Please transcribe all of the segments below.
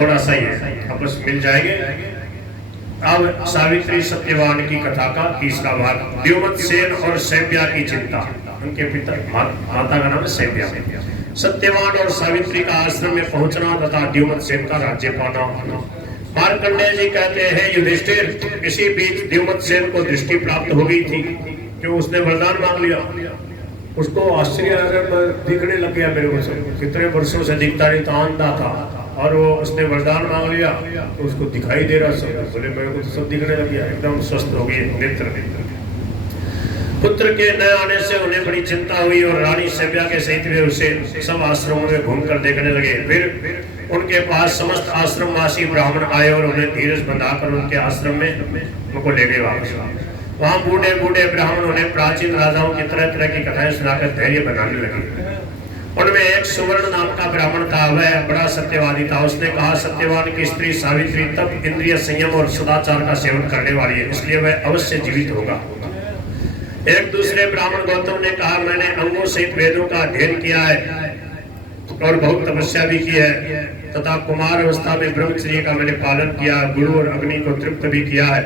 थोड़ा सा ही आपस मिल जाएंगे। अब सावित्री सत्यवान की कथा का तीसरा भाग। द्युमत सेन और सैव्या की चिंता। उनके पिता माता का नाम है सैव्या। सत्यवान और सावित्री का आश्रम में पहुंचना तथा द्युमत सेन का राज्य पाना। मार्कंडेय जी कहते हैं युधिष्ठिर, इसी बीच द्युमत सेन को दृष्टि प्राप्त हो गई थी क्यों उसने वरदान मांग लिया। उसको आश्चर्य दिखने लग गया, मेरे को कितने वर्षों से दिखता नहीं था, अंधा था, और वो उसने वरदान मांग लिया तो उसको दिखाई दे रहा सब। बोले मेरे को तो सब दिखने लग गया, एकदम स्वस्थ हो गई नेत्र। पुत्र के न आने से उन्हें बड़ी चिंता हुई और रानी सैव्या के सहित वे उसे सब आश्रमों में घूमकर देखने लगे। फिर उनके पास समस्त आश्रमवासी ब्राह्मण आए और उन्हें धीरज बंधाकर उनके आश्रम में उनको ले गए वापस। वहाँ बूढ़े बूढ़े ब्राह्मण उन्हें प्राचीन राजाओं की तरह तरह की कथाएं सुनाकर धैर्य बनाने लगे। उनमें एक सुवर्ण नाम का ब्राह्मण था, वह बड़ा सत्यवादी था। उसने कहा, सत्यवान की स्त्री सावित्री तब इंद्रिय संयम और सदाचार का सेवन करने वाली है, इसलिए वह अवश्य जीवित होगा। एक दूसरे ब्राह्मण गौतम ने कहा, मैंने अंगों सहित वेदों का अध्ययन किया है और बहुत तपस्या भी की है तथा कुमार अवस्था में ब्रह्मचर्य का मैंने पालन किया, गुरु और अग्नि को तृप्त भी किया है।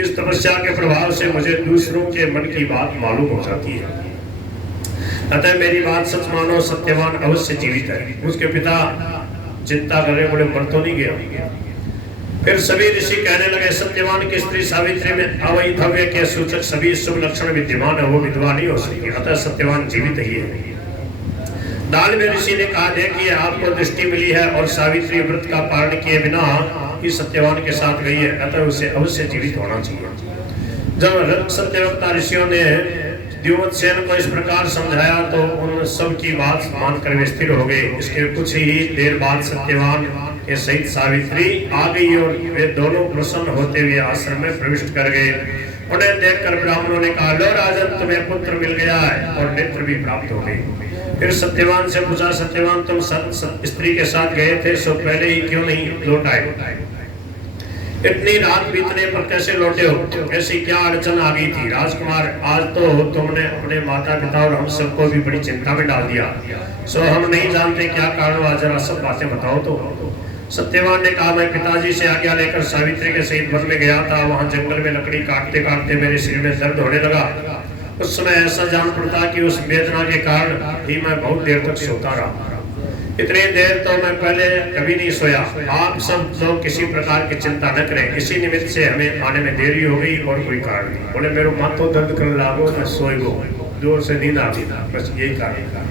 इस तपस्या के प्रभाव से मुझे दूसरों के मन की बात मालूम हो जाती है, अतः मेरी बात सच मानो, सत्यवान अवश्य जीवित है। उसके पिता चिंता कर रहे, बोले मर तो नहीं गया। फिर सभी ऋषि कहने लगे, सत्यवान की स्त्री सावित्री में अवैधव्य के सूचक सभी शुभ लक्षण विद्यमान है, वो विधवा नहीं हो सकती, अतः सत्यवान जीवित ही है। दाल में ऋषि ने कहा, देखिए आपको दृष्टि मिली है और सावित्री व्रत का पालन किए बिना ही सत्यवान के साथ गई है, अतः उसे अवश्य जीवित होना चाहिए। जब सत्यवक्ता ऋषियों ने द्युमत सेन को इस प्रकार समझाया तो उन सब की बात मानकर वे स्थिर हो गए। इसके कुछ ही देर बाद सत्यवान के सहित सावित्री आ गई और वे दोनों प्रसन्न होते हुए आश्रम में प्रविष्ट कर गए। उन्हें देखकर ब्राह्मणों ने कहा, लो राजन, तुम्हें पुत्र मिल गया है और नेत्र भी प्राप्त हो गए। फिर सत्यवान से पूछा, सत्यवान तुम स्त्री के साथ गए थे, सो पहले ही क्यों नहीं लौट आए? इतनी रात बीतने पर कैसे लौटे हो? ऐसी क्या अड़चन आ गई थी? राजकुमार, आज तो तुमने अपने माता पिता और हम सबको भी बड़ी चिंता में डाल दिया, सो हम नहीं जानते क्या कारण हुआ, जरा सब बातें बताओ तो। सत्यवान ने कहा, मैं पिताजी से आज्ञा लेकर सावित्री के सहित वन में गया था। वहाँ जंगल में लकड़ी काटते काटते मेरे सिर में दर्द होने लगा। उस समय ऐसा जान पड़ता कि उस वेदना के कारण ही मैं बहुत देर तक सोता रहा। इतनी देर तो मैं पहले कभी नहीं सोया। आप सब लोग किसी प्रकार की चिंता न करें, इसी निमित्त से हमें आने में देरी हो गई और कोई कारण नहीं। बोले मेरे माथो दर्द करने लागो, मैं सोए गो, जोर से नींद आ गई, बस यही कारण।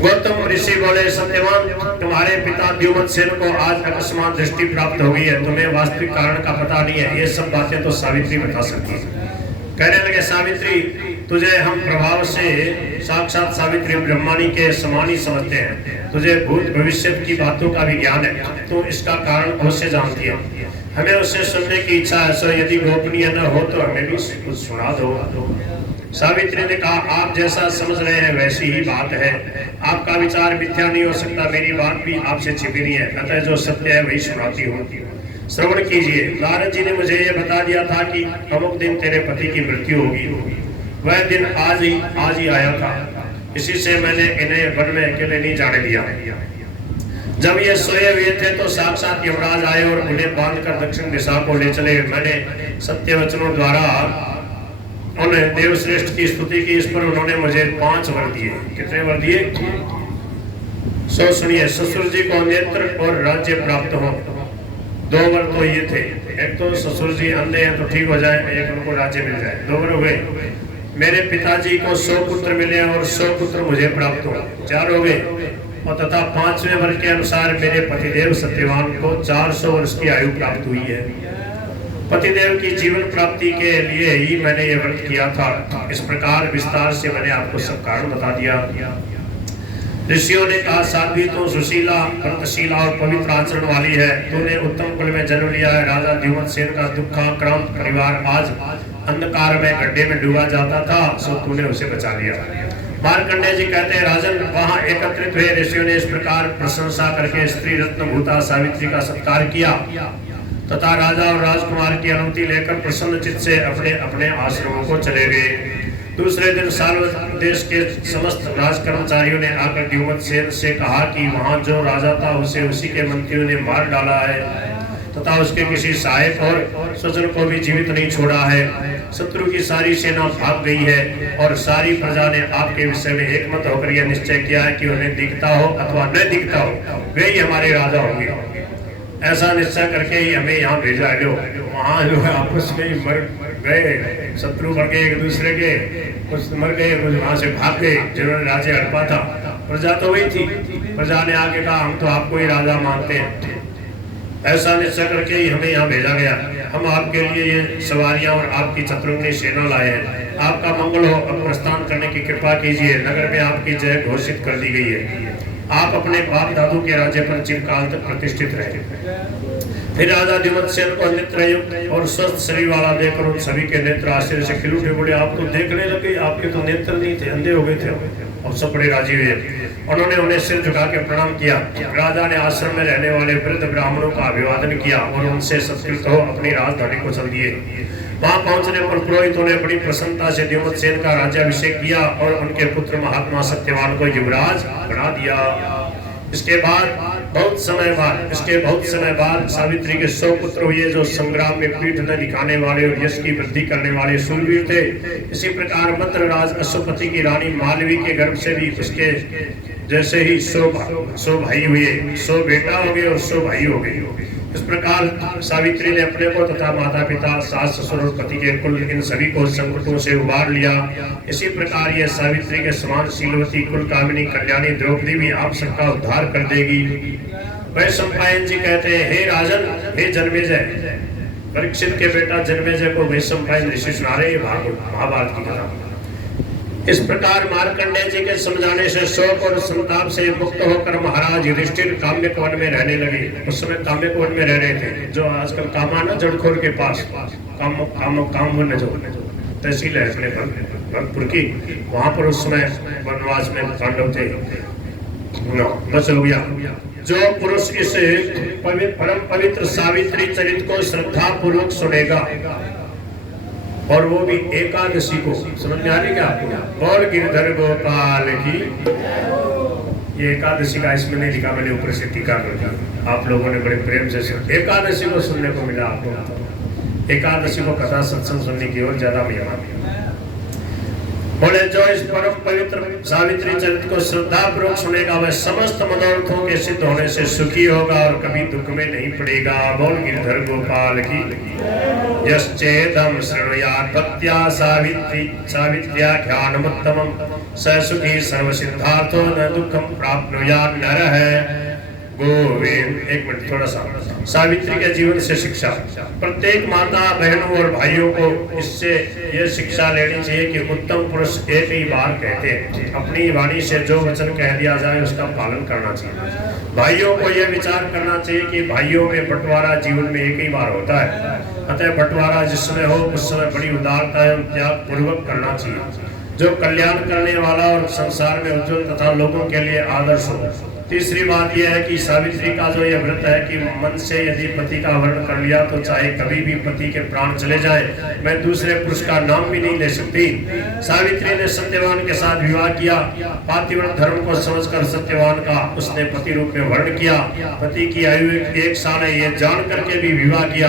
गौतम ऋषि बोले, सत्यवान तुम्हारे पिता द्युमत सेन को आज अकस्मात दृष्टि प्राप्त हो गई है, तुम्हें वास्तविक कारण का पता नहीं है, ये सब बातें तो सावित्री बता सकती है। कहने लगे, सावित्री तुझे हम प्रभाव से साक्षात सावित्री ब्रह्माणी के समान ही समझते हैं, तुझे भूत भविष्य की बातों का भी ज्ञान है, तो इसका कारण अवश्य जानती है। हमें उससे सुनने की इच्छा है, सो यदि गोपनीय न हो तो हमें भी कुछ सुना दो। सावित्री ने कहा, आप जैसा समझ रहे हैं वैसी ही बात है, आपका विचार मिथ्या नहीं हो सकता, मेरी बात भी आपसे छिपी नहीं है, अतः जो सत्य है वही सुनाती हूँ, श्रवण कीजिए। नारद जी ने मुझे ये बता दिया था कि अमुक दिन तेरे पति की मृत्यु होगी, वह दिन आज ही आया था, इसी से मैंने इन्हें वन में अकेले नहीं जाने दिया। जब ये सोए हुए थे तो साक्षात यमराज आए और उन्हें बांधकर दक्षिण दिशा को ले चले। मैंने सत्य वचनों द्वारा उन्हें देवश्रेष्ठ की स्तुति की, इस पर उन्होंने मुझे 5 वर दिए। कितने वर दिए? सो सुनिए, ससुर जी को नेत्र और राज्य प्राप्त हो। 2 वर तो ये थे, एक तो ससुर जी अंधे हैं तो ठीक हो जाए, एक उनको राज्य मिल जाए। 2 वर हुए, मेरे पिताजी को 100 पुत्र मिले और 100 पुत्र मुझे प्राप्त हो, 4 हो गए। और तथा 5वें वर्ष के अनुसार मेरे पतिदेव सत्यवान को 400 वर्ष की आयु प्राप्त हुई है। पतिदेव की जीवन प्राप्ति के लिए ही मैंने ये व्रत किया था। इस प्रकार विस्तार से मैंने आपको सब कारण बता दिया। ऋषियों ने कहा, साध्वी तो सुशीला, व्रतशीला और पवित्र आचरण वाली है, तूने उत्तम कुल में जन्म लिया है। राजा द्युमत सेन का दुखाक्रांत परिवार आज अंधकार में गड्ढे में डूबा जाता था, सो तूने उसे बचा लिया। मार्कंडेय जी कहते हैं, राजन वहां एकत्रित हुए ऋषियों ने इस प्रकार प्रशंसा करके स्त्री रत्न भूता सावित्री का सत्कार किया तथा राजा और राजकुमार की अनुमति लेकर प्रसन्न चित्त से अपने अपने आश्रमों को चले गए। दूसरे दिन साल्व देश के समस्त राज कर्मचारियों ने आकर द्युमत सेन से कहा कि वहां जो राजा था उसे उसी के मंत्रियों ने मार डाला है तथा उसके किसी सहायक और स्वजन को भी जीवित नहीं छोड़ा है। शत्रु की सारी सेना भाग गई है और सारी प्रजा ने आपके विषय में एकमत होकर यह निश्चय किया है कि उन्हें दिखता हो अथवा न दिखता हो वे ही हमारे राजा होंगे। ऐसा निश्चय करके ही हमें यहाँ भेजा है। वहाँ जो है आपस में मर गए, शत्रु मर गए एक दूसरे के, कुछ मर गए, कुछ वहाँ से भाग गए जिन्होंने राज्य हड़पा था। प्रजा तो वही थी, प्रजा ने आगे कहा हम तो आपको ही राजा मानते हैं। ऐसा निश्चय करके ही हमें यहाँ भेजा गया। हम आपके लिए ये सवारियां और आपकी चतुरंगी सेना लाए हैं। आपका मंगल हो, अब प्रस्थान करने की कृपा कीजिए। नगर में आपकी जय घोषित कर दी गई है। आप अपने बाप दादू के राज्य पर चिरकाल तक प्रतिष्ठित रहे। फिर राजा द्युमत सेन को नेत्रयुक्त और स्वस्थ शरीर वाला देखकर उन सभी के नेत्र आश्चर्य से खिल उठे। बोले आप तो देखने लगे, आपके तो नेत्र नहीं थे, अंधे हो गए थे। और सब बड़े राजी हुए। उन्होंने उन्हें सिर झुका के प्रणाम किया। राजा ने आश्रम में रहने वाले वृद्ध ब्राह्मणों का अभिवादन किया और उनसे सत्कृत हो अपनी राजधानी को चल दिए। वहां पहुंचने पर पुरोहितों ने बड़ी प्रसन्नता से द्युमत सेन का राज्याभिषेक किया और उनके पुत्र महात्मा सत्यवान को युवराज बना दिया। इसके बहुत समय बाद सावित्री के 100 पुत्र हुए जो संग्राम में पीठ न दिखाने वाले और यश की वृद्धि करने वाले शूरवीर थे। इसी प्रकार मद्र राज अश्वपति की रानी मालवी के गर्भ से भी उसके जैसे ही 100 भाई हुए, 100 बेटा हो गए और 100 भाई हो गए। इस प्रकार सावित्री ने अपने को तथा माता पिता, सास ससुर और पति के कुल इन सभी को संकटों से उबार लिया। इसी प्रकार यह सावित्री के समान शीलवती, कुल कामिनी, कल्याणी द्रौपदी भी आप सबका उद्धार कर देगी। वह सम्पायन जी कहते हैं, हे राजन, हे जन्मेजय, परीक्षित के बेटा जन्मेजय को वैशंपायन ऋषि सुना रहे महाभारत की कथा। इस प्रकार मार्कंडेय जी के समझाने से शोक और संताप से मुक्त होकर महाराज युधिष्ठिर काम्यक वन में रहने लगे। उस समय काम्यक वन में रह रहे थे, जो आजकल कामा ना जड़खोर के पास काम जो तहसील है अपने भरतपुर की, वहां पर उस समय वनवास में पांडव थे। बस हो गया। जो पुरुष इस परम पवित्र सावित्री चरित को श्रद्धा पूर्वक सुनेगा और वो भी एकादशी को, समझ में आ रही क्या आपको? और गिरधर गोपाल की ये एकादशी का इसमें नहीं लिखा, मैंने ऊपर से टीका कर दिया। आप लोगों ने बड़े प्रेम से एकादशी को सुनने को मिला। आपको एकादशी को कथा सत्संग सुनने की ओर ज्यादा महिमा। बोले जो इस परम पवित्र सावित्री चरित्र को श्रद्धा पूर्वक सुनेगा वह समस्त मनोरथों के सिद्ध होने से सुखी होगा और कभी दुख में नहीं पड़ेगा। बोल गिरधर गोपाल की। यश्चेदं शृणुयात् भक्त्या सावित्र्या ध्यानमुत्तमं स सुखी सर्वसिद्धार्थो न दुःखं प्राप्नुयात् नरः। गोविंद। एक मिनट थोड़ा सा सावित्री के जीवन से शिक्षा। प्रत्येक माता बहनों और भाइयों को इससे यह शिक्षा लेनी चाहिए कि उत्तम पुरुष एक ही बार कहते हैं। अपनी वाणी से जो वचन कह दिया जाए उसका पालन करना चाहिए। भाइयों को यह विचार करना चाहिए कि भाइयों में बंटवारा जीवन में एक ही बार होता है, अतः बंटवारा जिस समय हो उस समय बड़ी उदारता एवं त्याग पूर्वक करना चाहिए, जो कल्याण करने वाला और संसार में उज्जवल तथा लोगों के लिए आदर्श हो। तीसरी बात यह है कि सावित्री का जो यह व्रत है कि मन से यदि पति का वर्ण कर लिया तो चाहे कभी भी पति के प्राण चले जाए, मैं दूसरे पुरुष का नाम भी नहीं ले सकती। सावित्री ने सत्यवान के साथ विवाह किया। पातिव्रत धर्म को समझकर सत्यवान का उसने पति रूप में वर्ण किया। पति की आयु 1 साल है ये जान करके भी विवाह किया,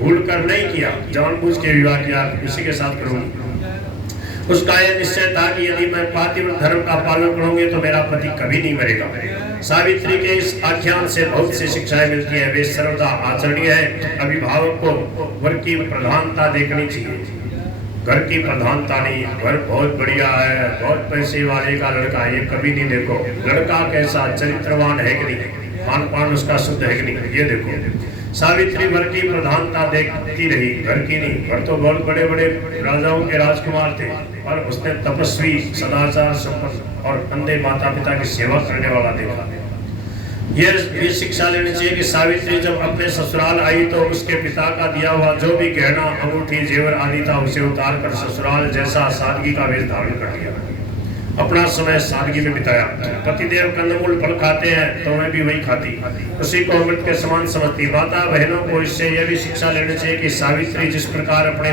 भूल कर नहीं किया, जानबूझ के विवाह किया, उसी के साथ करूंगी। उसका यह निश्चय था कि यदि मैं पातिव्रत धर्म का पालन करूंगी तो मेरा पति कभी नहीं मरेगा। सावित्री के इस आख्यान से बहुत सी शिक्षाएं मिलती है, वे सर्वदा आचरणीय है। अभिभावक को वर की प्रधानता देखनी चाहिए, घर की प्रधानता नहीं। घर बहुत बढ़िया है, बहुत पैसे वाले का लड़का है, ये कभी नहीं देखो। लड़का कैसा चरित्रवान है कि नहीं, खान पान उसका शुद्ध है कि नहीं, ये देखो। सावित्री वर की प्रधानता देखती रही, घर की नहीं। घर तो बहुत बड़े बड़े राजाओं के राजकुमार थे, और उसने तपस्वी, सदाचार संपन्न और अंधे माता पिता की सेवा करने वाला देखा। ये शिक्षा लेनी चाहिए कि सावित्री जब अपने ससुराल आई तो उसके पिता का दिया हुआ जो भी गहना, अंगूठी, जेवर आदि था उसे उतार कर ससुराल जैसा सादगी का वेश धारण कर लिया। अपना समय सादगी में बिताया। पतिदेव कंदमूल फल खाते हैं तो मैं भी वही खाती, उसी को अमृत के समान समझती। माता बहनों को इससे यह भी शिक्षा लेनी चाहिए कि सावित्री जिस प्रकार अपने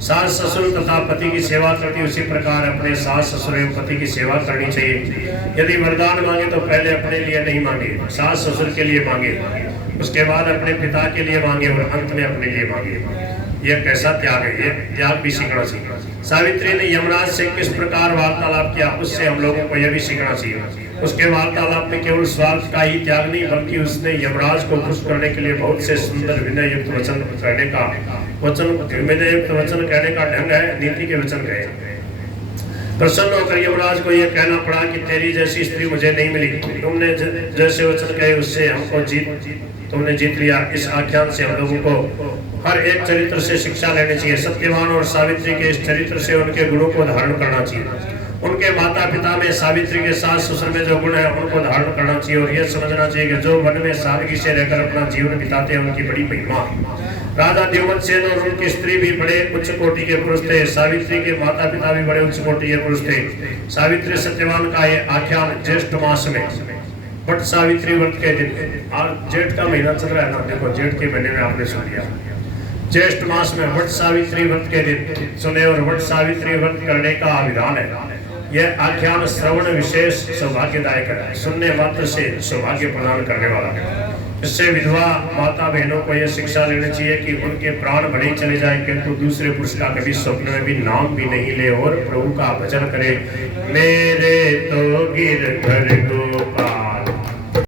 सास ससुर तथा पति की सेवा करती, उसी प्रकार अपने सास ससुर एवं पति की सेवा करनी चाहिए। यदि वरदान मांगे तो पहले अपने लिए नहीं मांगे, सास ससुर के लिए मांगे, उसके बाद अपने पिता के लिए मांगे और अंत में अपने लिए मांगे। यह कैसा त्याग है, ये त्याग भी सीखना चाहिए। सावित्री ने यमराज से किस प्रकार वार्तालाप किया, उससे हम लोगों को यह भी सीखना चाहिए। उसके वार्तालाप में केवल स्वार्थ का ही त्याग नहीं, बल्कि उसने यमराज को खुश करने के लिए बहुत से सुंदर विनय युक्त वचन कहने का ढंग है, नीति के वचन कहे। प्रसन्न होकर यमराज को यह कहना पड़ा कि तेरी जैसी स्त्री मुझे नहीं मिली, तुमने जैसे वचन कहे उससे हमको तुमने जीत लिया। इस आख्यान से हम लोगों को हर एक चरित्र से शिक्षा लेनी चाहिए। सत्यवान और सावित्री के इस चरित्र से उनके गुणों को धारण करना चाहिए। उनके माता पिता में, सावित्री के सास ससुर में जो गुण है उनको धारण करना चाहिए और यह समझना चाहिए कि जो वन में सादगी से रहकर अपना जीवन बिताते हैं उनकी बड़ी महिमा। राजा द्युमत सेन और उनकी स्त्री भी बड़े उच्च कोटि के पुरुष थे, सावित्री के माता पिता भी बड़े उच्च कोटि के पुरुष थे। सावित्री सत्यवान का ये आख्यान ज्येष्ठ मास में बट सावित्री व्रत के दिन, आज जेठ का महीना चल रहा है ना, देखो जेठ के महीने में आपने सुन लिया, ज्येष्ठ मास में वट सावित्री व्रत के दिन सुने और वट सावित्री व्रत करने का विधान है। यह आख्यान श्रवण विशेष सौभाग्यदायक है, सुनने मात्र से सौभाग्य प्रदान करने वाला है। इससे विधवा माता बहनों को यह शिक्षा लेनी चाहिए कि उनके प्राण भले ही चले जाए किंतु दूसरे पुरुष का कभी स्वप्न में भी नाम भी नहीं ले और प्रभु का भजन करे। मेरे तो गिर घर